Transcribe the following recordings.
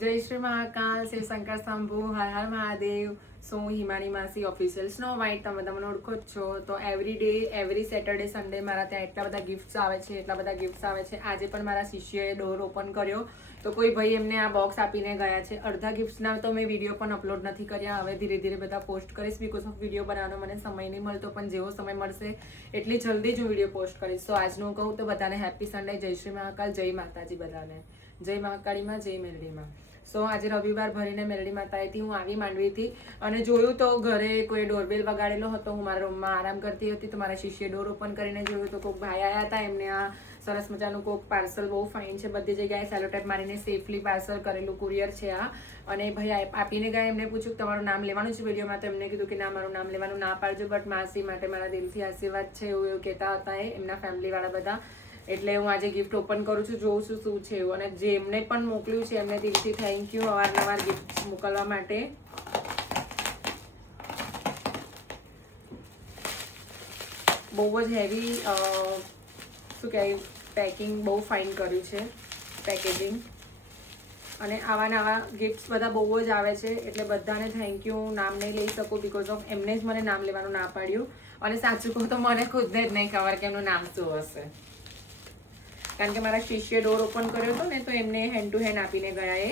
જય શ્રી મહાકાલ, શિવ શંકર શંભુ, હર હર મહાદેવ. સો હું હિમાની માસી ઓફિશિયલ સ્નો વ્હાઇટ, તમે તમને ઓળખો જ છો. તો every day every Saturday Sunday મારા ત્યાં એટલા બધા ગિફ્ટ્સ આવે છે, એટલા બધા ગિફ્ટ્સ આવે છે. આજે પણ મારા શિષ્યએ ડોર ઓપન કર્યો તો કોઈ ભાઈ એમને આ બોક્સ આપીને ગયા છે. અડધા ગિફ્ટ્સના તો મેં વિડીયો પણ અપલોડ નથી કર્યા. હવે ધીરે ધીરે બધા પોસ્ટ કરીશ, બીકોઝ ઓફ વિડીયો બનાવવાનો મને સમય નહીં મળતો, પણ જેવો સમય મળશે એટલી જલ્દી જ હું વિડીયો પોસ્ટ કરીશ. તો આજનું કહું તો બધાને હેપી સન્ડે, જય શ્રી મહાકાલ, જય માતાજી બધાને, જય મહાકાળીમાં, જય મેલડીમાં. સો આજે રવિવાર ભરીને મેલડી માતાએથી હું આવી માંડવીથી અને જોયું તો ઘરે કોઈ ડોરબેલ વગાડેલો હતો. હું મારા રૂમમાં આરામ કરતી હતી તો મારા શિષ્ય ડોર ઓપન કરીને જોયું તો કોઈક ભાઈ આવ્યા હતા. એમને આ સરસ મજાનું કોઈક પાર્સલ બહુ ફાઇન છે, બધી જગ્યાએ સેલોટેપ મારીને સેફલી પાર્સલ કરેલું કુરિયર છે આ. અને ભાઈ આપીને ગયા. એમને પૂછ્યું કે તમારું નામ લેવાનું છે વિડીયોમાં, તો એમને કીધું કે ના, મારું નામ લેવાનું ના પાડજો, બટ માસી માટે મારા દિલથી આશીર્વાદ છે એવું કહેતા હતા એમના ફેમિલીવાળા બધા. એટલે હું આજે ગિફ્ટ ઓપન કરું છું, જોઉં છું શું છે એવું. અને જેમને પણ મોકલ્યું છે એમને દિલથી થેન્ક યુ અવારનવાર ગિફ્ટ મોકલવા માટે. બહુ જ હેવી શું કહેવાય, પેકિંગ બહુ ફાઇન કર્યું છે, પેકેજિંગ. અને આવા નવા ગિફ્ટ્સ બધા બહુ જ આવે છે, એટલે બધાને થેન્ક યુ. નામ નહીં લઈ શકું બીકોઝ ઓફ એમને જ મને નામ લેવાનું ના પાડ્યું. અને સાચું કહું તો મને ખુદને જ નહીં ખબર કે એમનું નામ શું હશે, કારણ કે મારા શિષ્ય ડોર ઓપન કર્યો હતો ને તો એમને હેન્ડ ટુ હેન્ડ આપીને ગયા એ.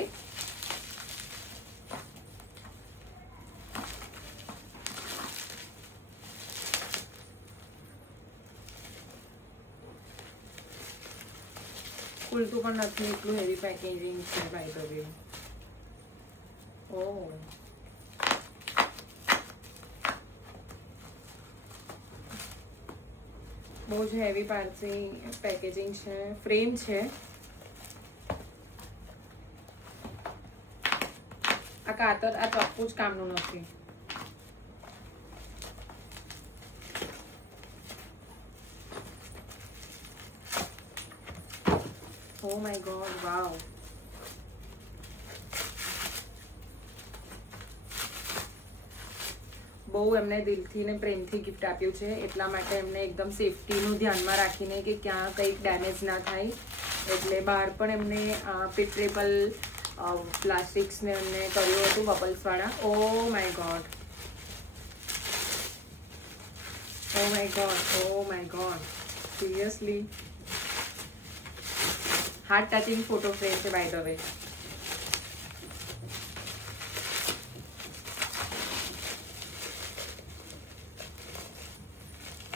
ખુલતું પણ નથી, એટલું હેવી પેકેજિંગ છે બાય ધ વે. ઓહ, બહુ જ હેવી પેકેજિંગ છે. ફ્રેમ છે. આ કાતર, આ ચોખ્ખું જ કામનું નથી. Oh my god, wow. બહુ એમને દિલથી ને પ્રેમથી ગિફ્ટ આપ્યું છે, એટલા માટે એમને એકદમ સેફટીનું ધ્યાનમાં રાખીને કે ક્યાં કંઈક ડેમેજ ના થાય, એટલે બહાર પણ એમને પિટ્રેબલ પ્લાસ્ટિક્સને એમને કર્યું હતું બબલ્સવાળા. Oh my god, oh my god, oh my god, seriously heart touching photo frame છે બાય ધ વે.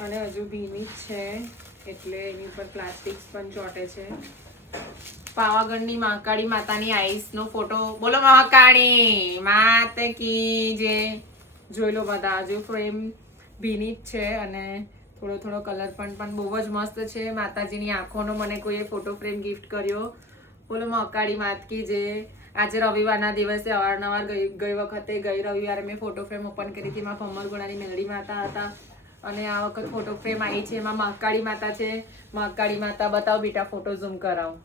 અને હજુ ભીની જ છે એટલે એની ઉપર પ્લાસ્ટિક્સ પણ ચોટે છે. પાવાગઢની મહાકાળી માતાની આઈસનો ફોટો. બોલો મહાકાળી માત કી જે. જોઈ લો બધા, હજુ ફ્રેમ ભીની જ છે અને થોડો થોડો કલર પણ બહુ જ મસ્ત છે. માતાજીની આંખોનો મને કોઈએ ફોટો ફ્રેમ ગિફ્ટ કર્યો. બોલો મહાકાળી માત કી જે. આજે રવિવારના દિવસે અવારનવાર ગઈ વખતે ગઈ રવિવારે મેં ફોટો ફ્રેમ ઓપન કરી હતી. એમાં ભમરગોળાની મેલડી માતા હતા અને આ વખત ફોટો ફ્રેમ આવી છે, એમાં મહાકાળી માતા છે. મહાકાળી માતા બતાવો બેટા, ફોટો ઝૂમ કરાવો.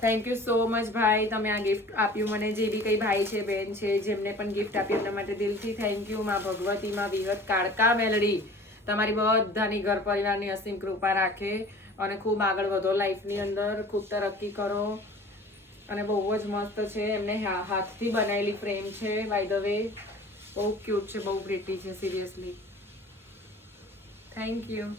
થેન્ક યુ સો મચ ભાઈ, તમે આ ગિફ્ટ આપ્યું મને. જે બી કંઈ ભાઈ છે, બેન છે, જેમને પણ ગિફ્ટ આપ્યું એમના માટે દિલથી થેન્ક યુ. માં ભગવતી, માં વિહત, કાળકા મેલડી તમારી બધાની ઘર પરિવારની અસીમ કૃપા રાખે અને ખૂબ આગળ વધો લાઈફની અંદર, ખૂબ તરક્કી કરો. અને બહુ જ મસ્ત છે. એમને હાથથી બનાવેલી ફ્રેમ છે બાય ધ વે. બહુ ક્યુટ છે, બહુ પ્રીટી છે, સિરિયસલી. Thank you.